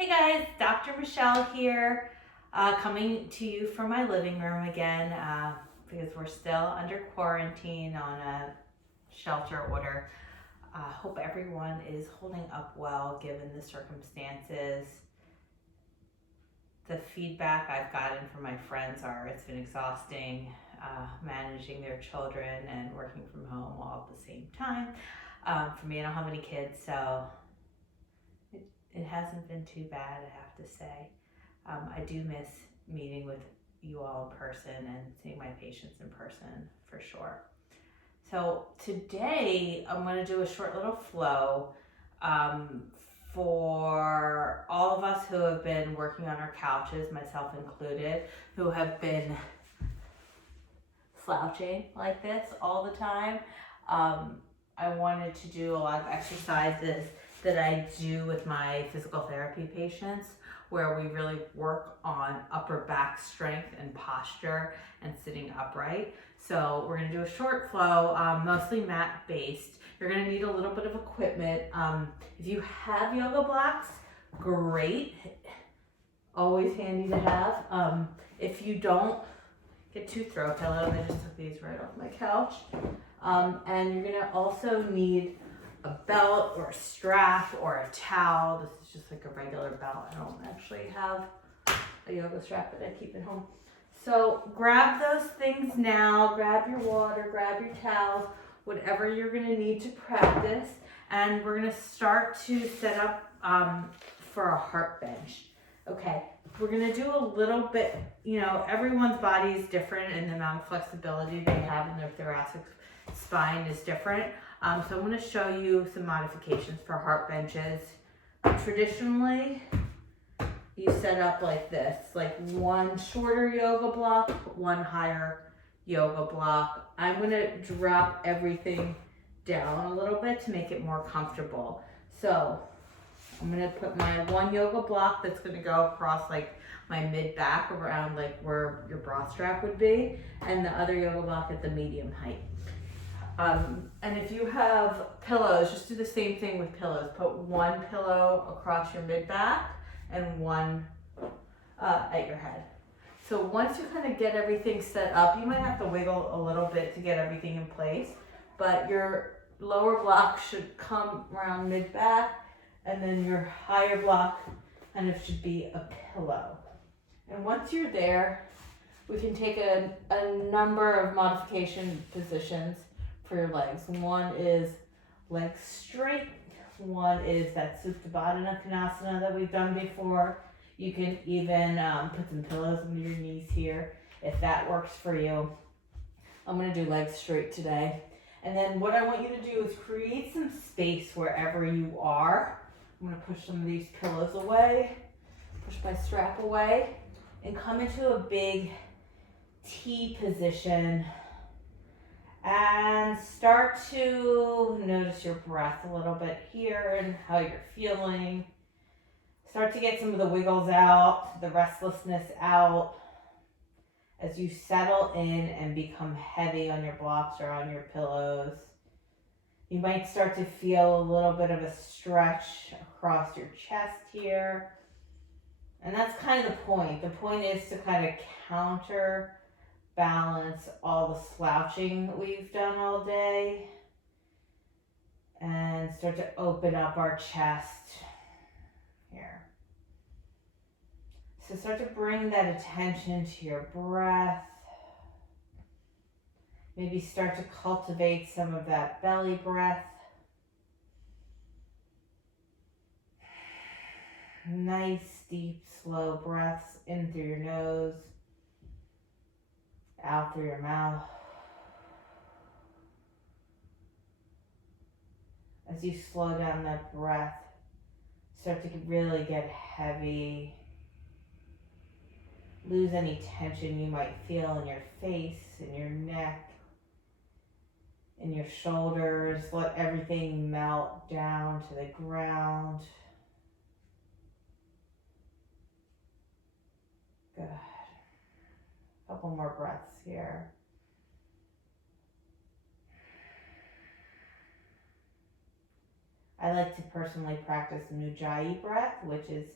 Hey guys, Dr. Michelle here, coming to you from my living room again because we're still under quarantine on a shelter order. Hope everyone is holding up well given the circumstances. The feedback I've gotten from my friends it's been exhausting managing their children and working from home all at the same time. For me, I don't have any kids, so it hasn't been too bad, I have to say. I do miss meeting with you all in person and seeing my patients in person for sure. So today I'm going to do a short little flow for all of us who have been working on our couches, myself included, who have been slouching like this all the time. I wanted to do a lot of exercises that I do with my physical therapy patients where we really work on upper back strength and posture and sitting upright. So we're going to do a short flow, mostly mat based. You're going to need a little bit of equipment. If you have yoga blocks, great. Always handy to have. If you don't, get 2 throw pillows. I just took these right off my couch. And you're going to also need a belt or a strap or a towel. This is just like a regular belt. I don't actually have a yoga strap, but I keep it home. So grab those things now. Grab your water, grab your towels, whatever you're going to need to practice. And we're going to start to set up for a heart bench. Okay, we're going to do a little bit, everyone's body is different and the amount of flexibility they have in their thoracic spine is different. So I'm going to show you some modifications for heart benches. Traditionally, you set up like this, like one shorter yoga block, one higher yoga block. I'm going to drop everything down a little bit to make it more comfortable. So I'm going to put my one yoga block that's going to go across like my mid back around like where your bra strap would be, and the other yoga block at the medium height. And if you have pillows, just do the same thing with pillows. Put one pillow across your mid back and one at your head. So once you kind of get everything set up, you might have to wiggle a little bit to get everything in place, but your lower block should come around mid back, and then your higher block kind of should be a pillow. And once you're there, we can take a number of modification positions for your legs. One is legs straight. One is that Supta Konasana that we've done before. You can even put some pillows under your knees here if that works for you. I'm going to do legs straight today. And then what I want you to do is create some space wherever you are. I'm going to push some of these pillows away, push my strap away, and come into a big T position. And start to notice your breath a little bit here and how you're feeling. Start to get some of the wiggles out, the restlessness out as you settle in and become heavy on your blocks or on your pillows. You might start to feel a little bit of a stretch across your chest here. And that's kind of the point. The point is to kind of counterbalance all the slouching we've done all day and start to open up our chest here. So start to bring that attention to your breath. Maybe start to cultivate some of that belly breath. Nice, deep, slow breaths in through your nose, out through your mouth. As you slow down that breath, start to really get heavy. Lose any tension you might feel in your face, in your neck, in your shoulders. Let everything melt down to the ground. Good. A couple more breaths here. I like to personally practice Ujjayi breath, which is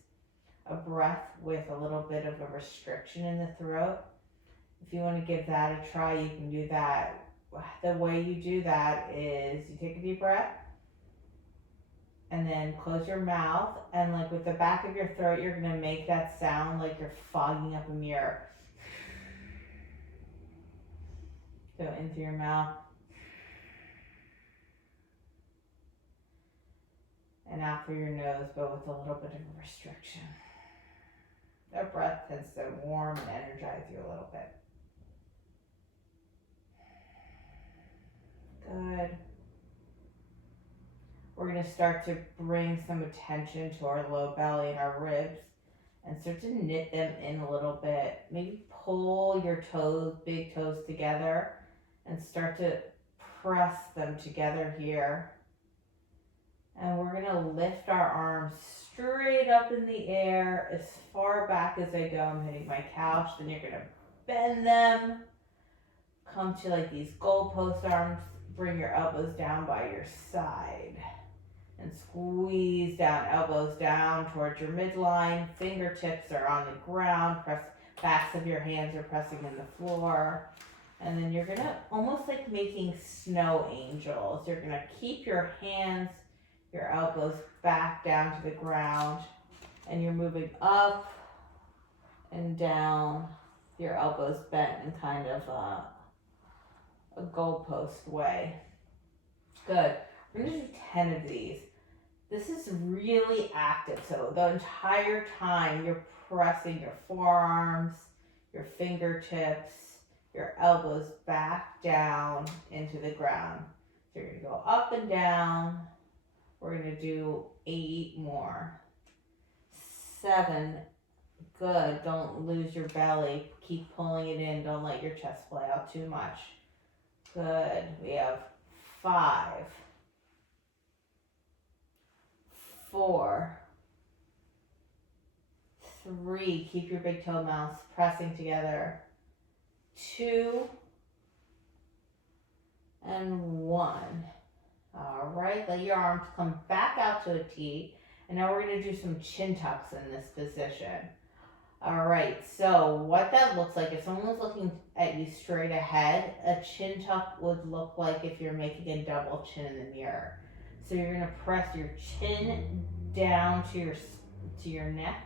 a breath with a little bit of a restriction in the throat. If you want to give that a try, you can do that. The way you do that is you take a deep breath and then close your mouth, and like with the back of your throat, you're going to make that sound like you're fogging up a mirror. Go in through your mouth and out through your nose, but with a little bit of a restriction. That breath tends to warm and energize you a little bit. Good. We're going to start to bring some attention to our low belly and our ribs and start to knit them in a little bit. Maybe pull your toes, big toes together, and start to press them together here. And we're going to lift our arms straight up in the air as far back as I go. I'm hitting my couch. Then you're going to bend them. Come to like these goalpost arms. Bring your elbows down by your side. And squeeze down, elbows down towards your midline. Fingertips are on the ground. Press, backs of your hands are pressing in the floor. And then you're going to, almost like making snow angels, you're going to keep your hands, your elbows back down to the ground, and you're moving up and down, your elbows bent in kind of a goalpost way. Good. We're going to do 10 of these. This is really active, so the entire time you're pressing your forearms, your fingertips, your elbows back down into the ground. So you're going to go up and down. We're going to do 8 more. 7. Good. Don't lose your belly. Keep pulling it in. Don't let your chest play out too much. Good. We have 5. 4. 3. Keep your big toe mounts pressing together. 2. And 1. All right, let your arms come back out to a T. And now we're going to do some chin tucks in this position. All right, so what that looks like, if someone was looking at you straight ahead, a chin tuck would look like if you're making a double chin in the mirror. So you're going to press your chin down to your neck.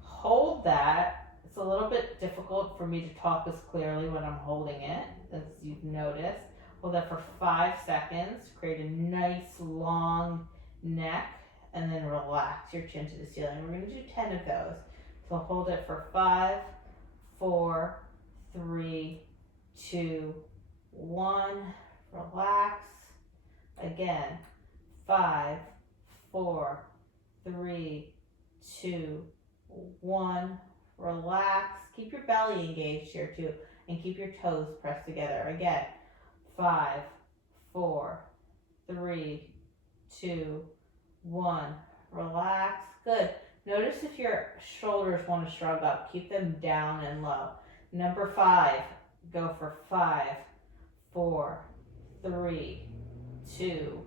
Hold that. It's a little bit difficult for me to talk as clearly when I'm holding it, as you've noticed. Hold that for 5 seconds. Create a nice long neck, and then relax your chin to the ceiling. We're going to do 10 of those. So hold it for 5, 4, 3, 2, 1. Relax. Again. 5, 4, 3, 2, 1. Relax. Keep your belly engaged here too, and keep your toes pressed together. Again. 5, 4, 3, 2, 1. Relax. Good. Notice if your shoulders want to shrug up. Keep them down and low. Number 5. Go for 5, 4, 3, 2,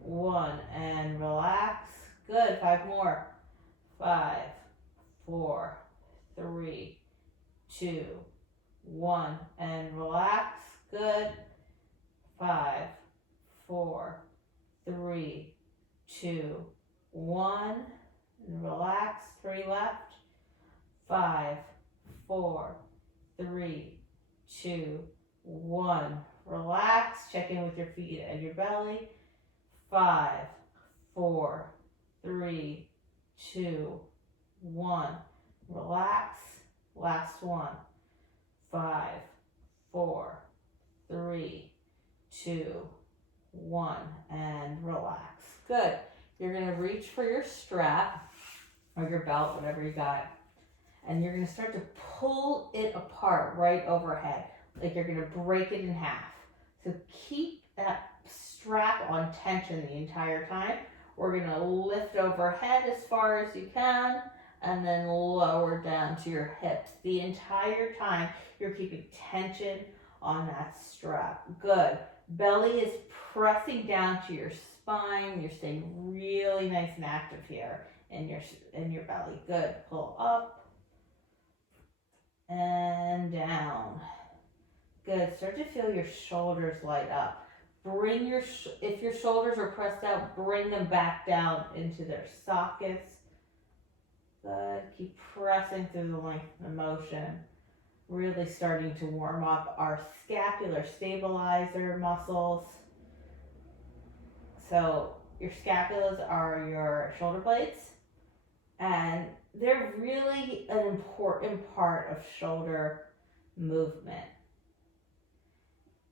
1. And relax. Good. 5 more. 5, 4, 3, 2, 1. And relax. Good. 5, 4, 3, 2, 1. And relax. 3 left. 5, 4, 3, 2, 1. Relax. Check in with your feet and your belly. 5, 4, 3, 2, 1. Relax. Last one. 5, 4, 3, 2, 1. And relax. Good. You're going to reach for your strap or your belt, whatever you got. And you're going to start to pull it apart right overhead. Like you're going to break it in half. So keep that strap on tension the entire time. We're going to lift overhead as far as you can and then lower down to your hips. The entire time you're keeping tension on that strap. Good. Belly is pressing down to your spine. You're staying really nice and active here in your belly. Good. Pull up and down. Good. Start to feel your shoulders light up. Bring if your shoulders are pressed out, bring them back down into their sockets. Good. Keep pressing through the length of the motion. Really starting to warm up our scapular stabilizer muscles. So your scapulas are your shoulder blades, and they're really an important part of shoulder movement.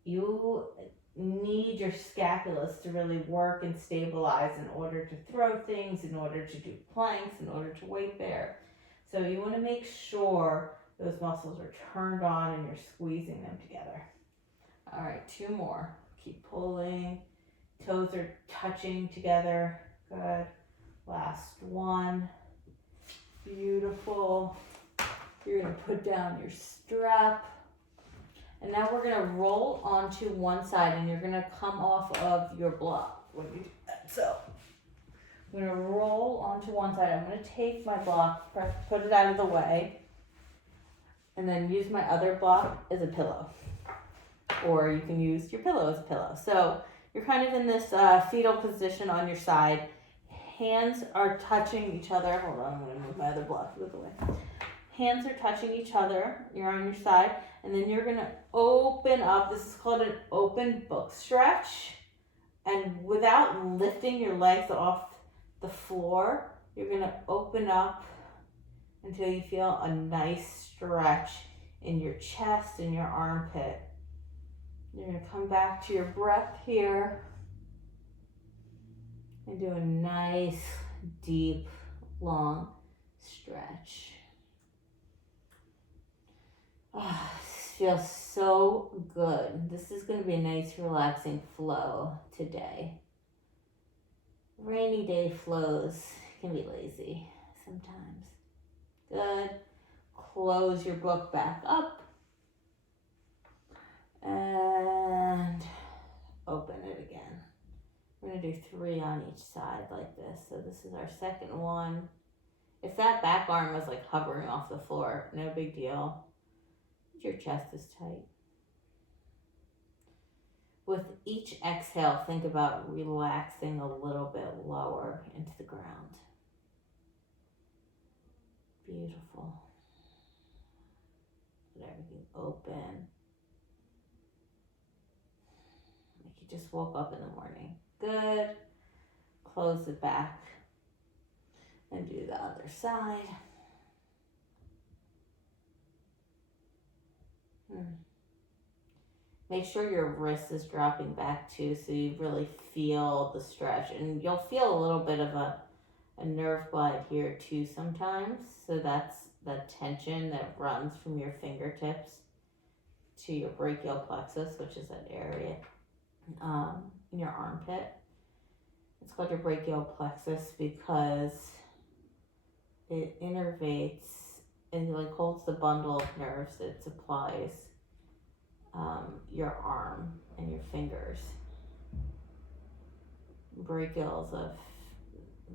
You need your scapulas to really work and stabilize in order to throw things, in order to do planks, in order to weight bear. So you want to make sure those muscles are turned on and you're squeezing them together. All right, 2 more. Keep pulling. Toes are touching together. Good. Last one. Beautiful. You're going to put down your strap. And now we're going to roll onto one side, and you're going to come off of your block when you do that. So I'm going to roll onto one side. I'm going to take my block, put it out of the way, and then use my other block as a pillow. Or you can use your pillow as a pillow. So you're kind of in this fetal position on your side. Hands are touching each other. Hold on, I'm going to move my other block out of the way. Hands are touching each other. You're on your side. And then you're going to open up. This is called an open book stretch. And without lifting your legs off the floor, you're going to open up until you feel a nice stretch in your chest and your armpit. You're going to come back to your breath here and do a nice, deep, long stretch. Oh, this feels so good. This is going to be a nice, relaxing flow today. Rainy day flows can be lazy sometimes. Good. Close your book back up and open it again. We're going to do 3 on each side like this. So this is our second one. If that back arm was like hovering off the floor, no big deal. Your chest is tight. With each exhale, think about relaxing a little bit lower into the ground. Beautiful. Let everything open. Like you just woke up in the morning. Good. Close it back and do the other side. Make sure your wrist is dropping back too, so you really feel the stretch. And you'll feel a little bit of a nerve glide here too sometimes. So that's the tension that runs from your fingertips to your brachial plexus, which is that area in your armpit. It's called your brachial plexus because it innervates and like holds the bundle of nerves that supplies your arm and your fingers. Brachial is of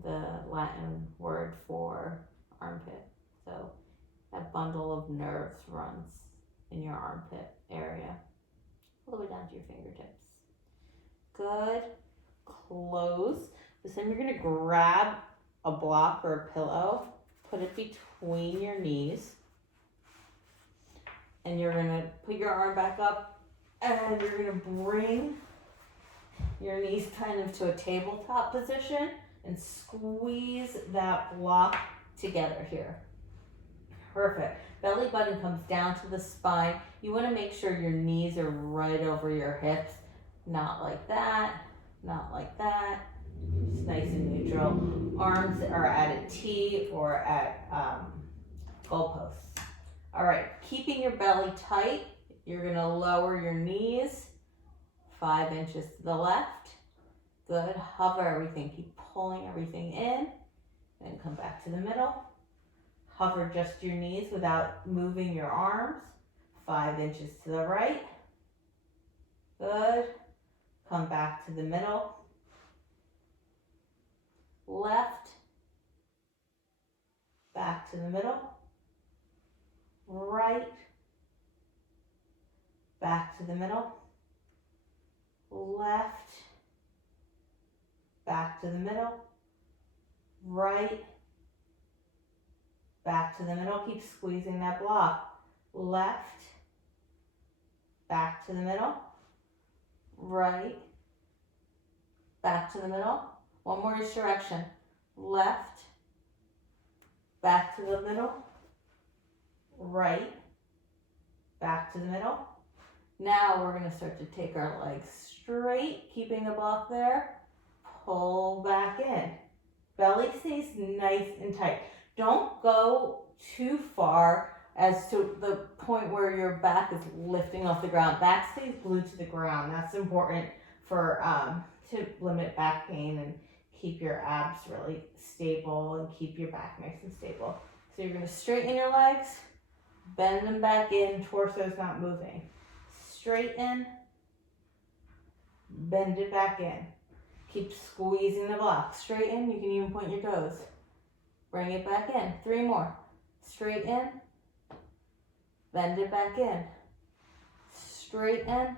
the Latin word for armpit. So that bundle of nerves runs in your armpit area, all the way down to your fingertips. Good. Close. Then you're going to grab a block or a pillow, put it between your knees, and you're going to put your arm back up, and you're going to bring your knees kind of to a tabletop position and squeeze that block together here. Perfect. Belly button comes down to the spine. You want to make sure your knees are right over your hips, not like that, not like that. Just nice and neutral. Arms are at a T or at goalposts. All right, keeping your belly tight, you're going to lower your knees 5 inches to the left. Good. Hover everything. Keep pulling everything in. Then come back to the middle. Hover just your knees without moving your arms. 5 inches to the right. Good. Come back to the middle. Left. back to the middle, right, back to the middle, left, back to the middle, right, back to the middle. Keep squeezing that block. Left, back to the middle, right, back to the middle. One more each direction. Left, back to the middle, right, back to the middle. Now we're going to start to take our legs straight, keeping the block there. Pull back in. Belly stays nice and tight. Don't go too far as to the point where your back is lifting off the ground. Back stays glued to the ground. That's important for to limit back pain and keep your abs really stable and keep your back nice and stable. So you're going to straighten your legs, bend them back in, torso's not moving. Straighten, bend it back in. Keep squeezing the block. Straighten, you can even point your toes. Bring it back in. 3 more. Straighten, bend it back in. Straighten,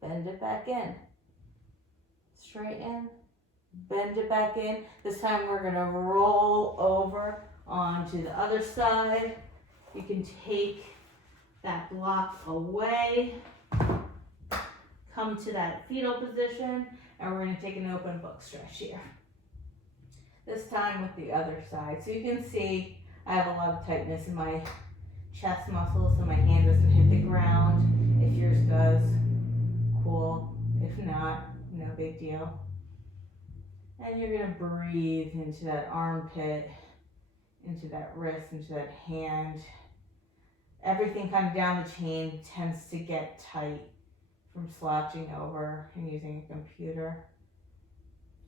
bend it back in. Straighten, bend it back in. This time we're going to roll over onto the other side. You can take that block away. Come to that fetal position, and we're going to take an open book stretch here. This time with the other side. So you can see I have a lot of tightness in my chest muscles, so my hand doesn't hit the ground. If yours does, cool. If not, no big deal. And you're going to breathe into that armpit, into that wrist, into that hand. Everything kind of down the chain tends to get tight from slouching over and using a computer.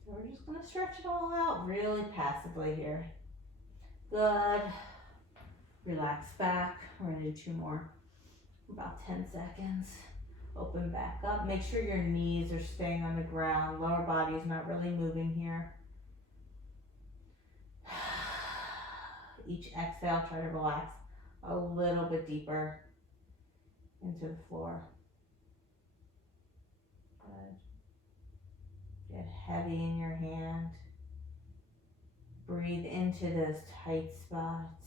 So we're just going to stretch it all out really passively here. Good. Relax back. We're going to do 2 more. About 10 seconds. Open back up. Make sure your knees are staying on the ground. Lower body is not really moving here. Each exhale, try to relax a little bit deeper into the floor. Good. Get heavy in your hand. Breathe into those tight spots.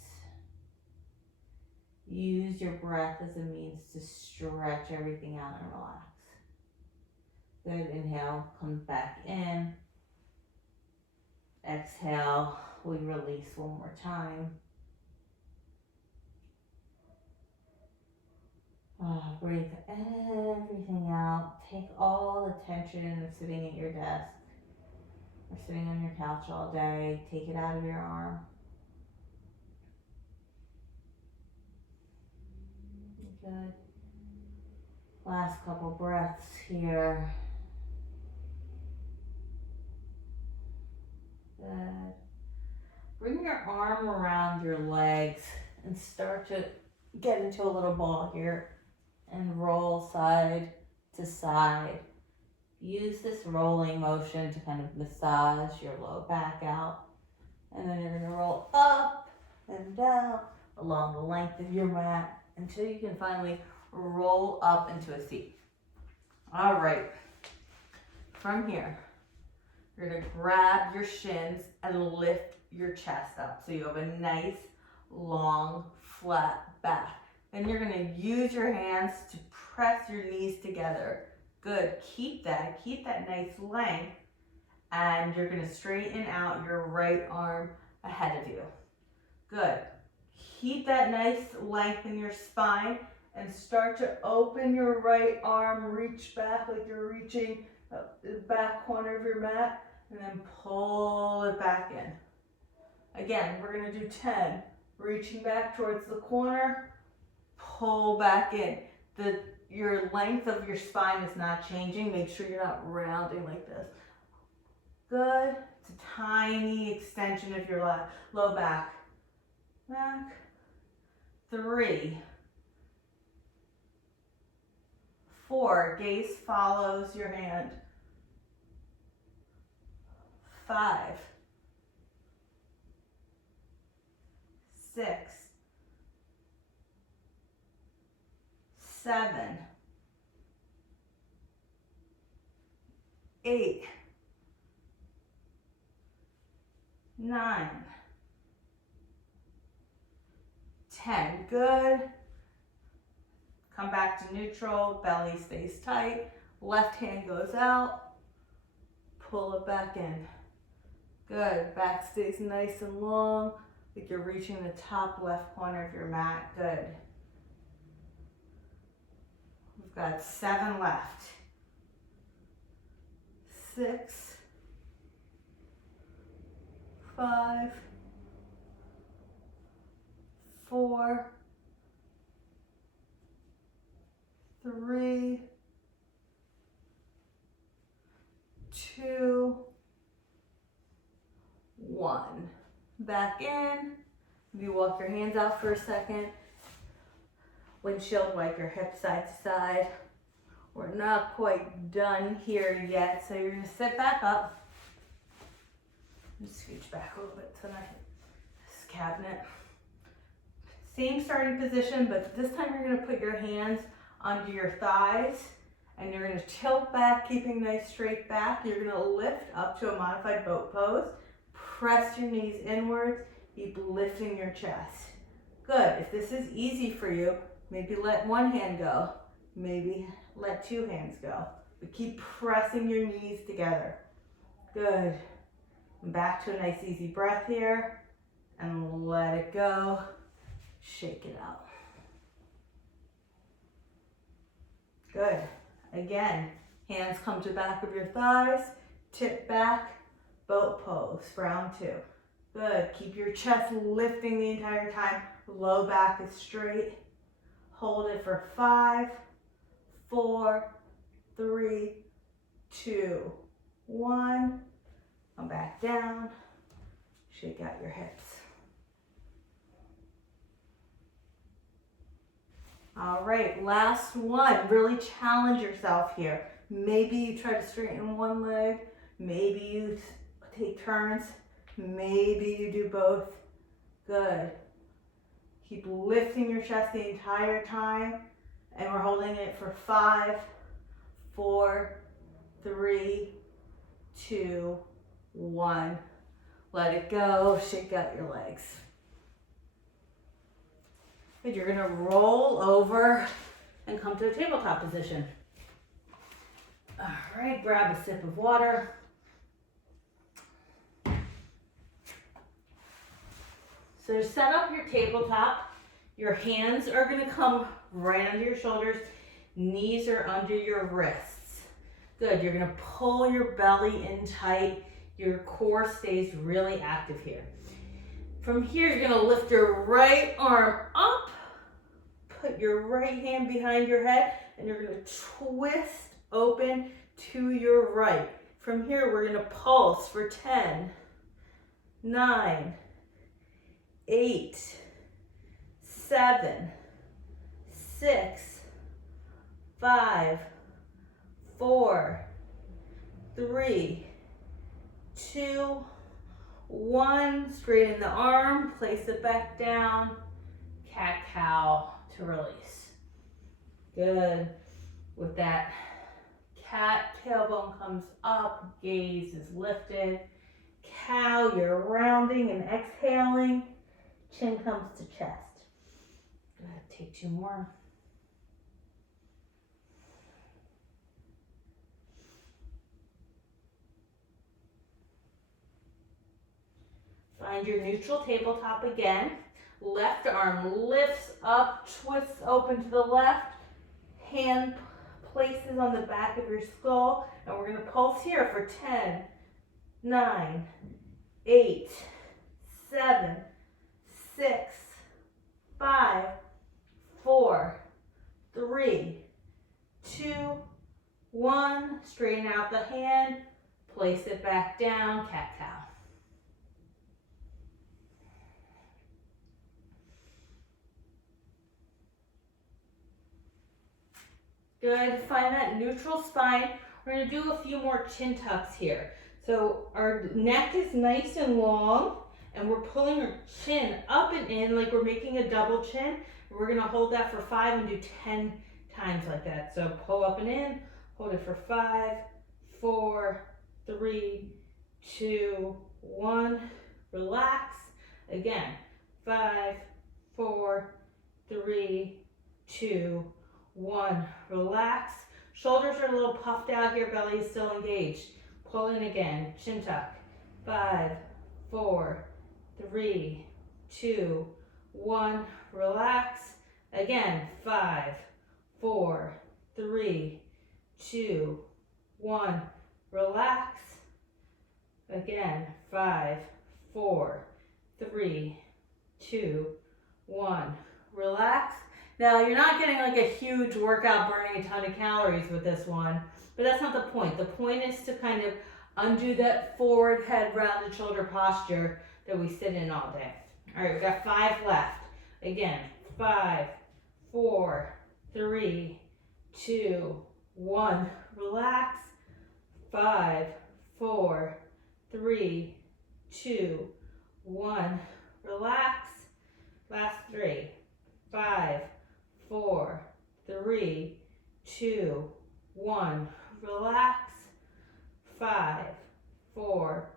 Use your breath as a means to stretch everything out and relax. Good. Inhale, comes back in. Exhale, we release one more time. Breathe everything out. Take all the tension of sitting at your desk or sitting on your couch all day. Take it out of your arm. Good. Last couple breaths here. Good. Bring your arm around your legs and start to get into a little ball here and roll side to side. Use this rolling motion to kind of massage your low back out. And then you're going to roll up and down along the length of your mat until you can finally roll up into a seat. All right. From here, you're going to grab your shins and lift your chest up so you have a nice, long, flat back. Then you're going to use your hands to press your knees together. Good. Keep that nice length. And you're going to straighten out your right arm ahead of you. Good. Keep that nice length in your spine and start to open your right arm. Reach back like you're reaching the back corner of your mat. And then pull it back in. Again, we're going to do 10. Reaching back towards the corner. Pull back in. Your length of your spine is not changing. Make sure you're not rounding like this. Good. It's a tiny extension of your low back. Back. 3. 4. Gaze follows your hand. 5. 6, 7, 8, 9, 10. Good. Come back to neutral, belly stays tight, left hand goes out, pull it back in. Good, back stays nice and long, like you're reaching the top left corner of your mat. Good. We've got 7 left. 6, 5, 4, 3, 2, 1. Back in. Maybe walk your hands out for a second. Windshield wipe your hips side to side. We're not quite done here yet, so you're gonna sit back up. Just scooch back a little bit so I hit this cabinet. Same starting position, but this time you're gonna put your hands under your thighs and you're gonna tilt back, keeping nice straight back. You're gonna lift up to a modified boat pose. Press your knees inwards, keep lifting your chest. Good, if this is easy for you, maybe let one hand go, maybe let 2 hands go, but keep pressing your knees together. Good, and back to a nice easy breath here, and let it go, shake it out. Good, again, hands come to the back of your thighs, tip back, boat pose for round 2. Good, keep your chest lifting the entire time, low back is straight. Hold it for 5, 4, 3, 2, 1. Come back down, shake out your hips. All right, last one. Really challenge yourself here. Maybe you try to straighten one leg, maybe you take turns, maybe you do both. Good. Keep lifting your chest the entire time, and we're holding it for 5, 4, 3, 2, 1. Let it go, shake out your legs. Good, you're gonna roll over and come to a tabletop position. All right, grab a sip of water. So set up your tabletop. Your hands are gonna come right under your shoulders. Knees are under your wrists. Good, you're gonna pull your belly in tight. Your core stays really active here. From here, you're gonna lift your right arm up, put your right hand behind your head, and you're gonna twist open to your right. From here, we're gonna pulse for 10, 9, 8, 7, 6, 5, 4, 3, 2, 1. Straighten the arm, place it back down. Cat-cow to release. Good. With that, cat, tailbone comes up, gaze is lifted. Cow, you're rounding and exhaling. Chin comes to chest. Go ahead, take 2 more. Find your neutral tabletop again. Left arm lifts up, twists open to the left. Hand places on the back of your skull. And we're going to pulse here for 10, 9, 8, 7, 6, 5, 4, 3, 2, 1. Straighten out the hand. Place it back down. Cat-cow. Good, find that neutral spine. We're gonna do a few more chin tucks here. So our neck is nice and long, and we're pulling our chin up and in like we're making a double chin. We're gonna hold that for 5 and do 10 times like that. So pull up and in, hold it for 5, 4, 3, 2, 1, relax. Again, 5, 4, 3, 2, 1, relax. Shoulders are a little puffed out here, belly is still engaged. Pull in again, chin tuck. 5, 4, 3, 2, 1, relax. Again, 5, 4, 3, 2, 1, relax. Again, 5, 4, 3, 2, 1, relax. Now, you're not getting like a huge workout burning a ton of calories with this one, but that's not the point. The point is to kind of undo that forward head rounded shoulder posture that we sit in all day. All right, we got 5 left. Again, 5, 4, 3, 2, 1, relax. 5, 4, 3, 2, 1, relax. Last 3, 5, 4, 3, 2, 1, relax. 5, 4,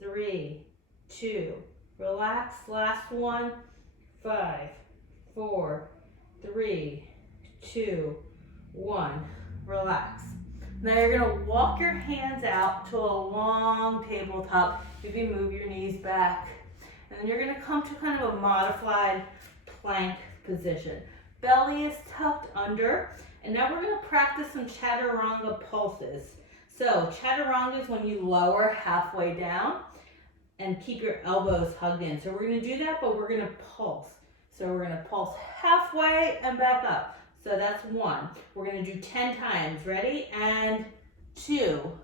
3, 2, relax. Last one. 5, 4, 3, 2, 1, relax. Now you're gonna walk your hands out to a long tabletop. Maybe move your knees back. And then you're gonna come to kind of a modified plank position. Belly is tucked under. And now we're gonna practice some chaturanga pulses. So chaturanga is when you lower halfway down and keep your elbows hugged in. So we're gonna do that, but we're gonna pulse. So we're gonna pulse halfway and back up. So that's 1. We're gonna do 10 times. Ready? And 2,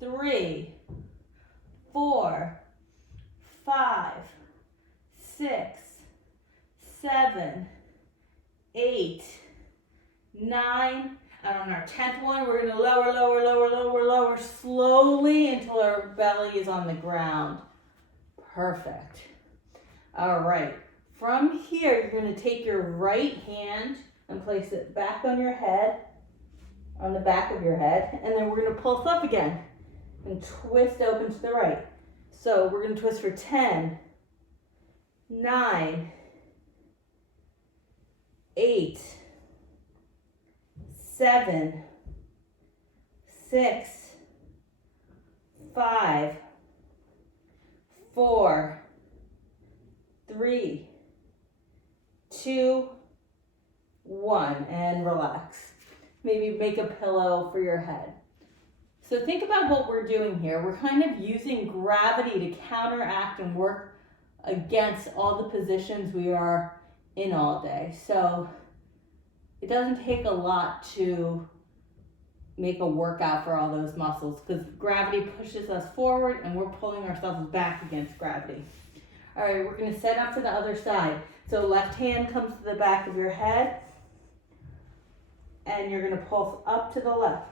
3, 4, 5, 6, 7, 8, 9. And on our 10th one, we're gonna lower, lower, lower, lower, lower slowly until our belly is on the ground. Perfect. All right. From here, you're gonna take your right hand and place it back on your head, on the back of your head, and then we're gonna pulse up again and twist open to the right. So we're gonna twist for 10, 9, 8, 7, 6, 5, 4, 3, 2, 1, and relax. Maybe make a pillow for your head. So think about what we're doing here. We're kind of using gravity to counteract and work against all the positions we are in all day. So it doesn't take a lot to make a workout for all those muscles because gravity pushes us forward and we're pulling ourselves back against gravity. All right, we're gonna set up to the other side. So left hand comes to the back of your head and you're gonna pulse up to the left.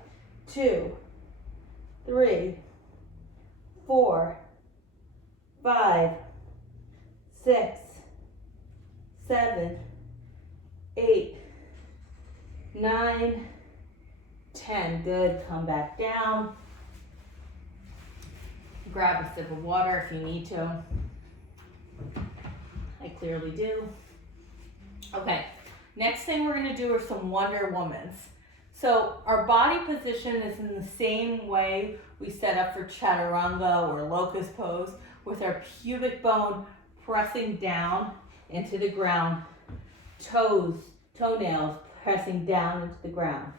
2, 3, 4, 5, 6, 7, 8, 9, 10. Good. Come back down. Grab a sip of water if you need to. I clearly do. Okay. Next thing we're going to do are some Wonder Womans. So our body position is in the same way we set up for chaturanga or locust pose, with our pubic bone pressing down into the ground, toenails pressing down into the ground.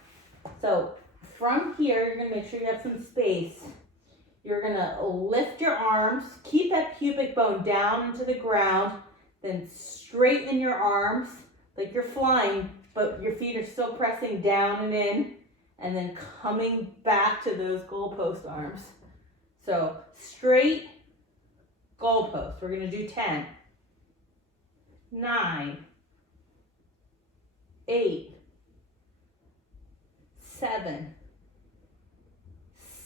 So from here, you're going to make sure you have some space. You're going to lift your arms, keep that pubic bone down into the ground, then straighten your arms like you're flying, but your feet are still pressing down and in, and then coming back to those goalpost arms. So straight goalpost. We're going to do 10, 9, 8, 7,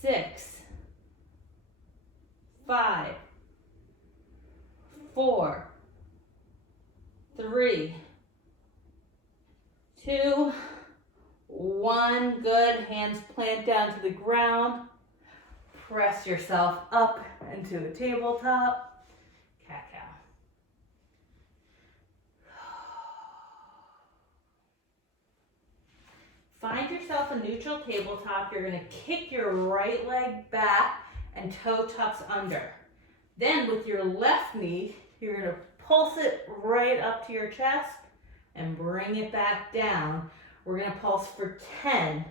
6, 5, 4, 3, 2, 1. Good. Hands plant down to the ground. Press yourself up into a tabletop. Cat-cow. Find yourself a neutral tabletop. You're going to kick your right leg back and toe tucks under. Then with your left knee, you're going to pulse it right up to your chest and bring it back down. We're going to pulse for 10,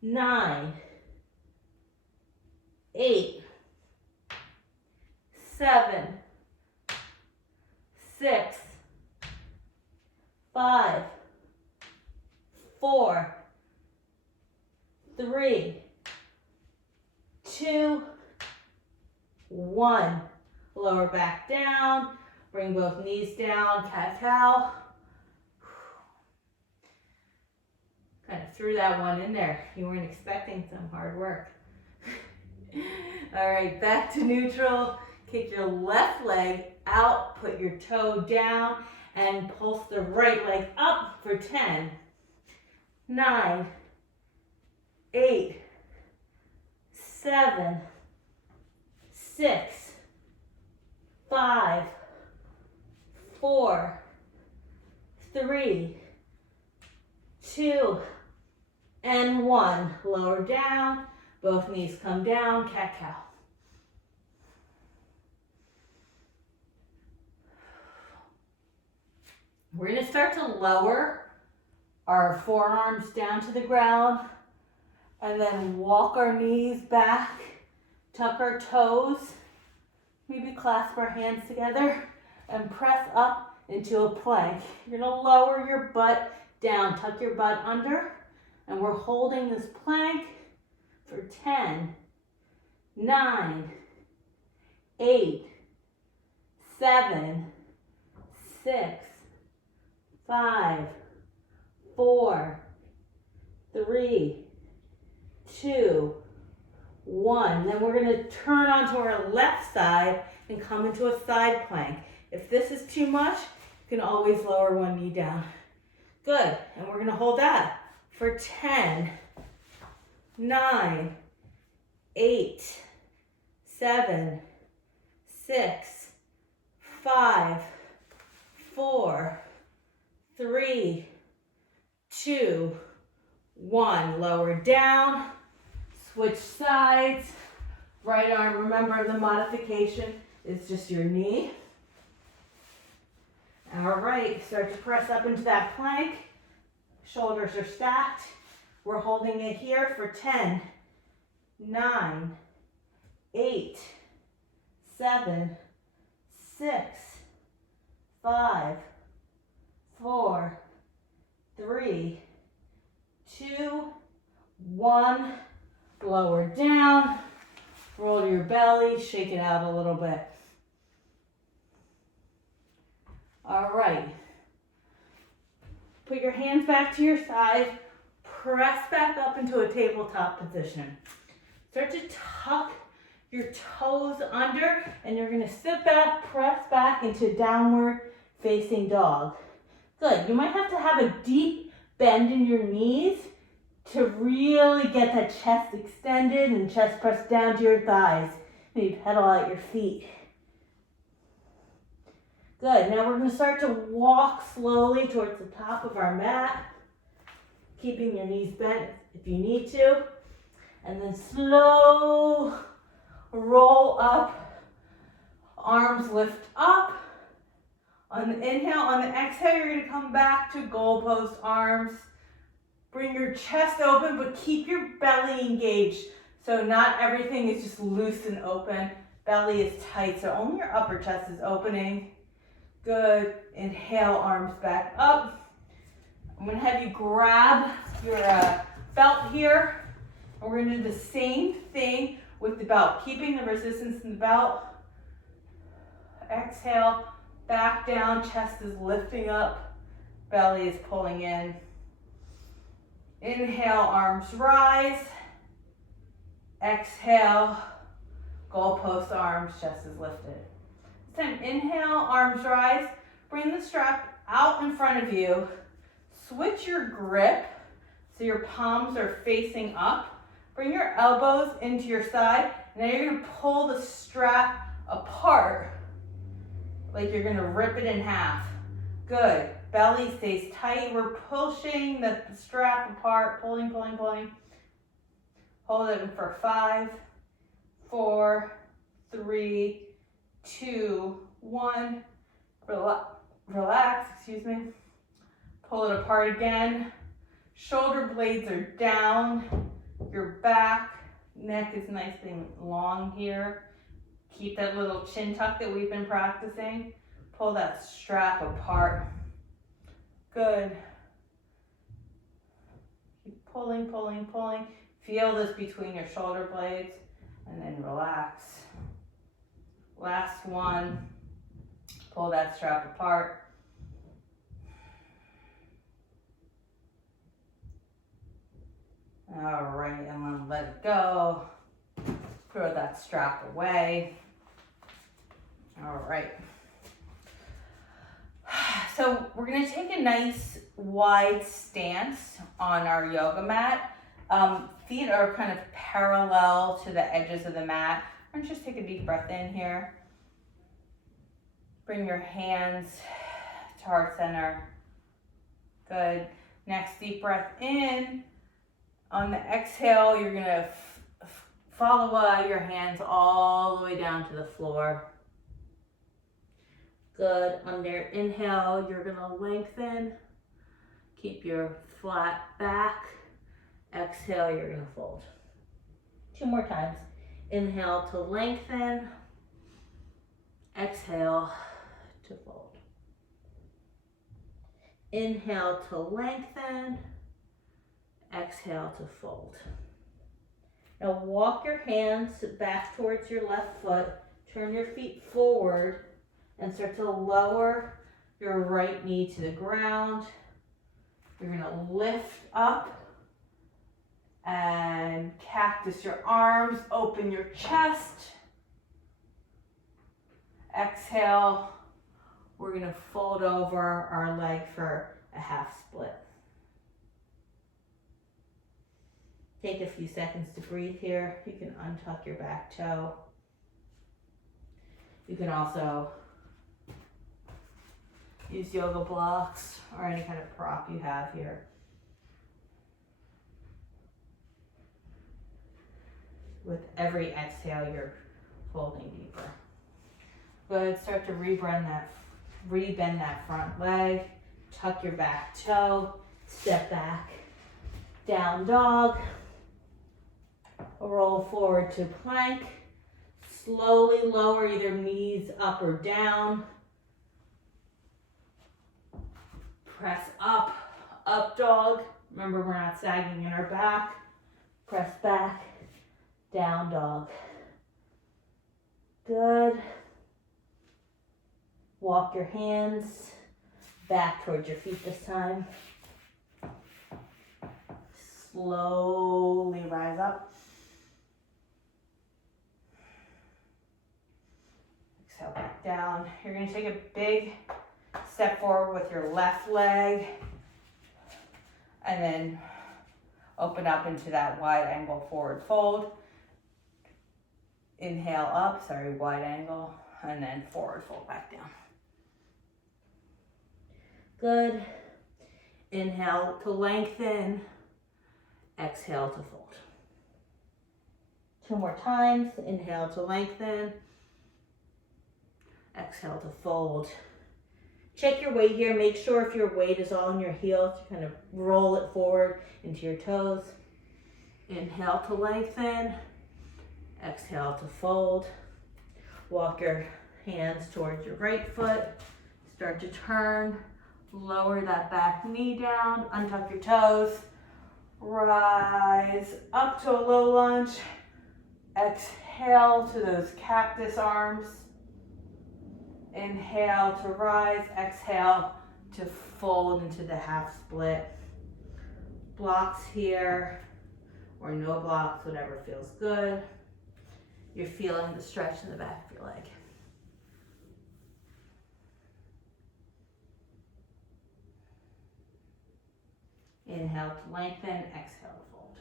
9, 8, 7, 6, 5, 4, 3, 2, 1. Lower back down. Bring both knees down. Cat-cow. Kind of threw that one in there. You weren't expecting some hard work. All right, back to neutral. Kick your left leg out. Put your toe down and pulse the right leg up for 10, 9, 8, 7, 6, 5, 4, 3, 2, and 1. Lower down. Both knees come down. Cat-cow. We're going to start to lower our forearms down to the ground and then walk our knees back, tuck our toes, maybe clasp our hands together and press up into a plank. You're going to lower your butt down, tuck your butt under, and we're holding this plank for 10, 9, 8, 7, 6, 5, 4, 3, 2, 1. Then we're going to turn onto our left side and come into a side plank. If this is too much, you can always lower one knee down. Good. And we're going to hold that for 10, 9, 8, 7, 6, 5, 4, 3, 2, 1. Lower down. Switch sides. Right arm, remember the modification is just your knee. All right, start to press up into that plank. Shoulders are stacked. We're holding it here for 10, 9, 8, 7, 6, 5, 4, 3, 2, 1. Lower down. Roll your belly, shake it out a little bit. All right. Put your hands back to your side. Press back up into a tabletop position. Start to tuck your toes under, and you're going to sit back, press back into downward facing dog. Good. You might have to have a deep bend in your knees to really get that chest extended and chest pressed down to your thighs. Maybe pedal out your feet. Good. Now we're going to start to walk slowly towards the top of our mat, keeping your knees bent if you need to. And then slow roll up, arms lift up. On the inhale, on the exhale, you're going to come back to goalpost arms. Bring your chest open, but keep your belly engaged. So not everything is just loose and open. Belly is tight, so only your upper chest is opening. Good. Inhale, arms back up. I'm going to have you grab your belt here. And we're going to do the same thing with the belt, keeping the resistance in the belt. Exhale, back down, chest is lifting up, belly is pulling in. Inhale, arms rise. Exhale, goalpost arms, chest is lifted. This time, inhale, arms rise. Bring the strap out in front of you. Switch your grip so your palms are facing up. Bring your elbows into your side. Now you're gonna pull the strap apart like you're gonna rip it in half. Good. Belly stays tight. We're pushing the strap apart, pulling, pulling, pulling. Hold it for 5, 4, 3, 2, 1. Relax, excuse me. Pull it apart again. Shoulder blades are down. Your back, neck is nice and long here. Keep that little chin tuck that we've been practicing. Pull that strap apart. Good. Keep pulling, pulling, pulling. Feel this between your shoulder blades and then relax. Last one. Pull that strap apart. All right, I'm gonna let it go. Throw that strap away. All right. So we're gonna take a nice wide stance on our yoga mat. Feet are kind of parallel to the edges of the mat. And just take a deep breath in here. Bring your hands to heart center. Good. Next deep breath in. On the exhale, you're gonna follow your hands all the way down to the floor. Good. On your inhale, you're gonna lengthen. Keep your flat back. Exhale, you're gonna fold. 2 more times. Inhale to lengthen. Exhale to fold. Inhale to lengthen. Exhale to fold. Now walk your hands back towards your left foot. Turn your feet forward and start to lower your right knee to the ground. You're gonna lift up and cactus your arms, open your chest. Exhale, we're gonna fold over our leg for a half split. Take a few seconds to breathe here. You can untuck your back toe. You can also use yoga blocks or any kind of prop you have here. With every exhale, you're folding deeper. Good, start to rebend that front leg. Tuck your back toe, step back, down dog. Roll forward to plank. Slowly lower either knees up or down. Press up, up dog. Remember, we're not sagging in our back. Press back, down dog. Good. Walk your hands back towards your feet this time. Slowly rise up. Exhale back down. You're going to take a big step forward with your left leg and then open up into that wide angle forward fold. Inhale up, wide angle, and then forward fold back down. Good. Inhale to lengthen. Exhale to fold. 2 more times. Inhale to lengthen. Exhale to fold. Check your weight here. Make sure if your weight is all in your heels, you kind of roll it forward into your toes. Inhale to lengthen. Exhale to fold. Walk your hands towards your right foot. Start to turn. Lower that back knee down. Untuck your toes. Rise up to a low lunge. Exhale to those cactus arms. Inhale to rise. Exhale to fold into the half split. Blocks here or no blocks, whatever feels good. You're feeling the stretch in the back of your leg. Inhale to lengthen, exhale to fold.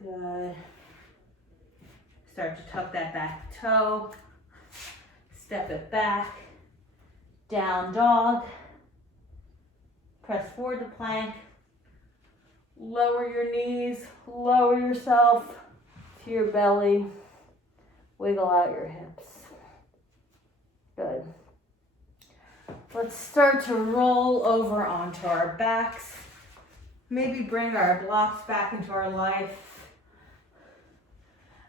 Good. Start to tuck that back toe. Step it back. Down dog. Press forward to plank. Lower your knees. Lower yourself to your belly. Wiggle out your hips. Good. Let's start to roll over onto our backs. Maybe bring our blocks back into our life.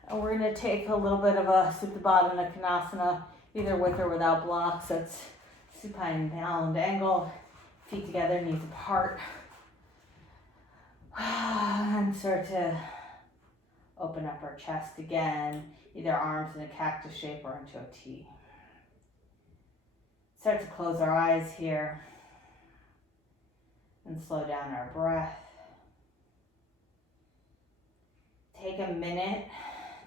And we're going to take a little bit of a Supta Baddha Konasana, either with or without blocks. That's supine bound angle. Feet together, knees apart. And start to open up our chest again, either arms in a cactus shape or into a T. Start to close our eyes here and slow down our breath. Take a minute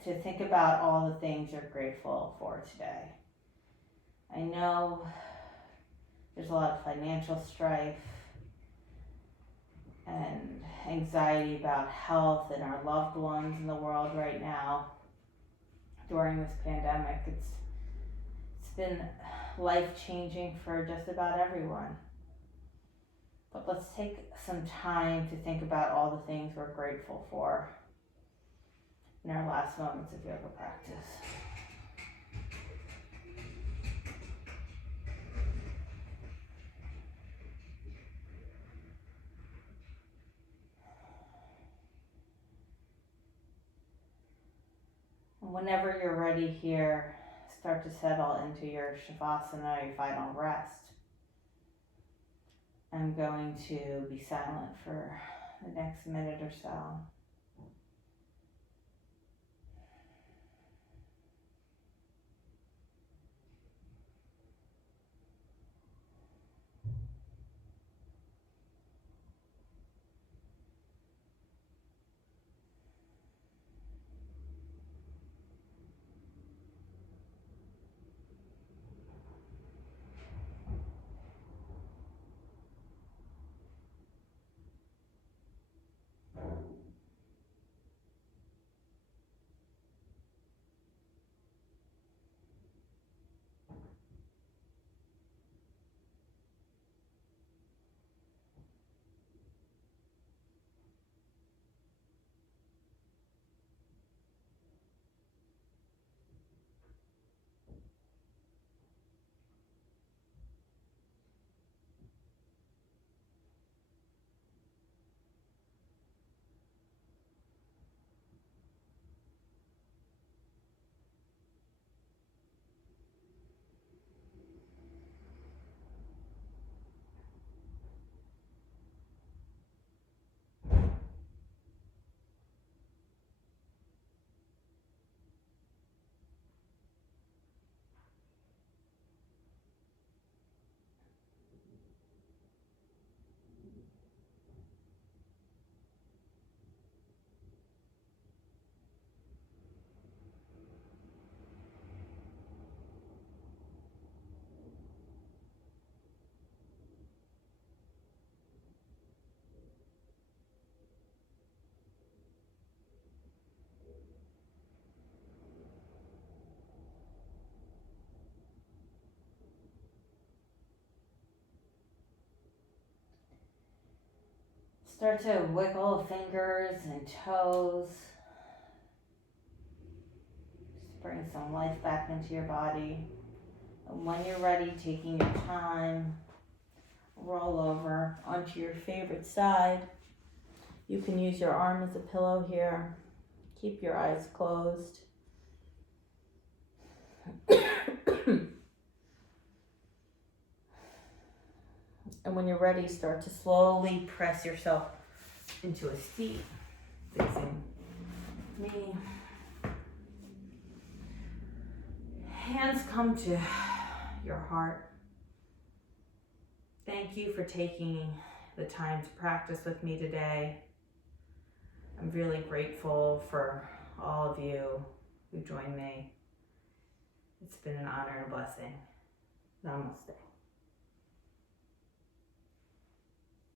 to think about all the things you're grateful for today. I know there's a lot of financial strife and anxiety about health and our loved ones in the world right now during this pandemic. It's been life-changing for just about everyone. But let's take some time to think about all the things we're grateful for in our last moments of yoga practice. And whenever you're ready here, start to settle into your Shavasana, your final rest. I'm going to be silent for the next minute or so. Start to wiggle fingers and toes. Just bring some life back into your body. And when you're ready, taking your time, roll over onto your favorite side. You can use your arm as a pillow here. Keep your eyes closed. And when you're ready, start to slowly press yourself into a seat facing me. Hands come to your heart. Thank you for taking the time to practice with me today. I'm really grateful for all of you who joined me. It's been an honor and a blessing. Namaste.